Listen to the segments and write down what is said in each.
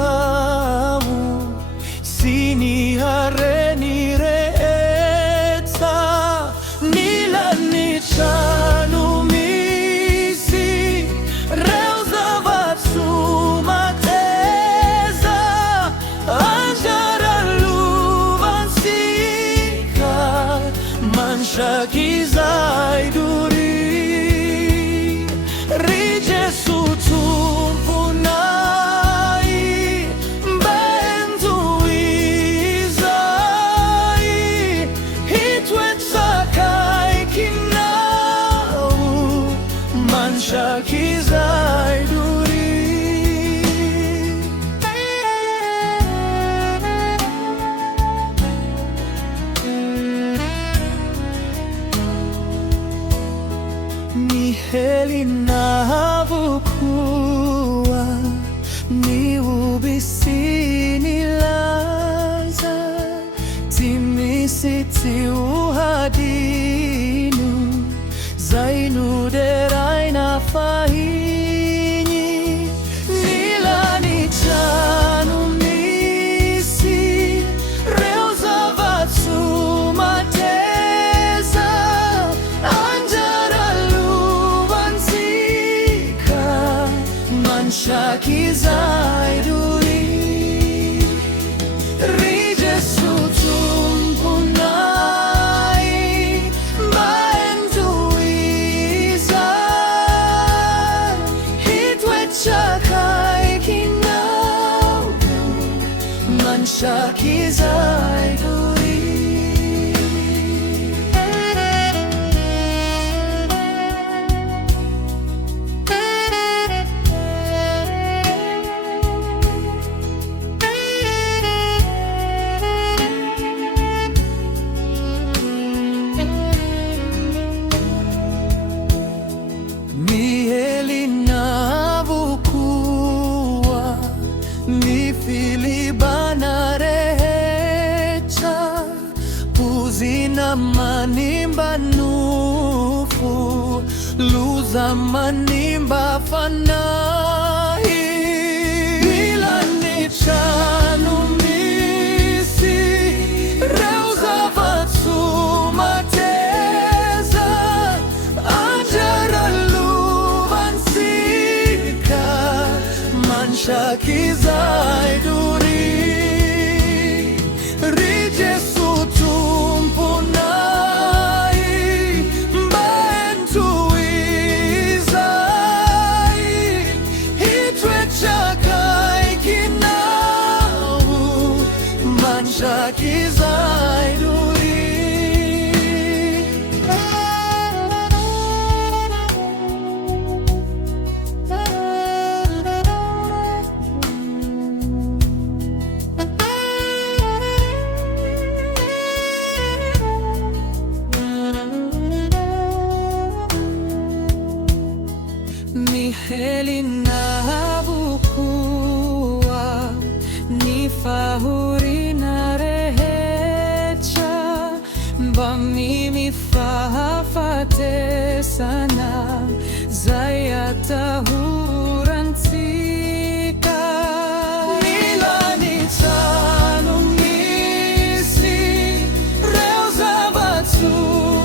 sulizamu sini hareni reetsa nila ni chanu misi reuza vatsu mateza anjara luvansika mansha kizai duri rije sutumpunai bentu izai hitwetsakai kinau mansha kizai duri ni heli navukua ni ubisini laza timisiti uhadinu zainu derai na fahinyi nilani chanu misi reuza vatsu mateza anjara luvansika mansha kizai duri rije sutumpunai bentu izai hitwetsakai kinau mansha kizai duri mieli navukua ni filibana rehecha puzina manimba nufu luza manimba fanai milani chanu misi reuza vatsu mateza anjara luvansika mansha kizai duri rije sutumpunai bentu izai hitwetsakai kinau mansha kizai duri ni heli navukua ni fahuri na rehecha bamimi fahafate sana zayata hurantika nilani chanu misi reuza vatsu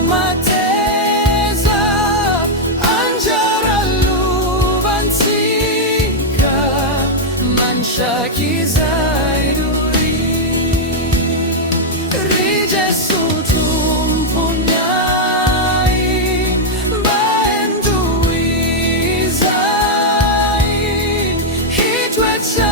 mateza anjara luvansika mansha kizai duri rije sutumpunai bentu izai hitwetsa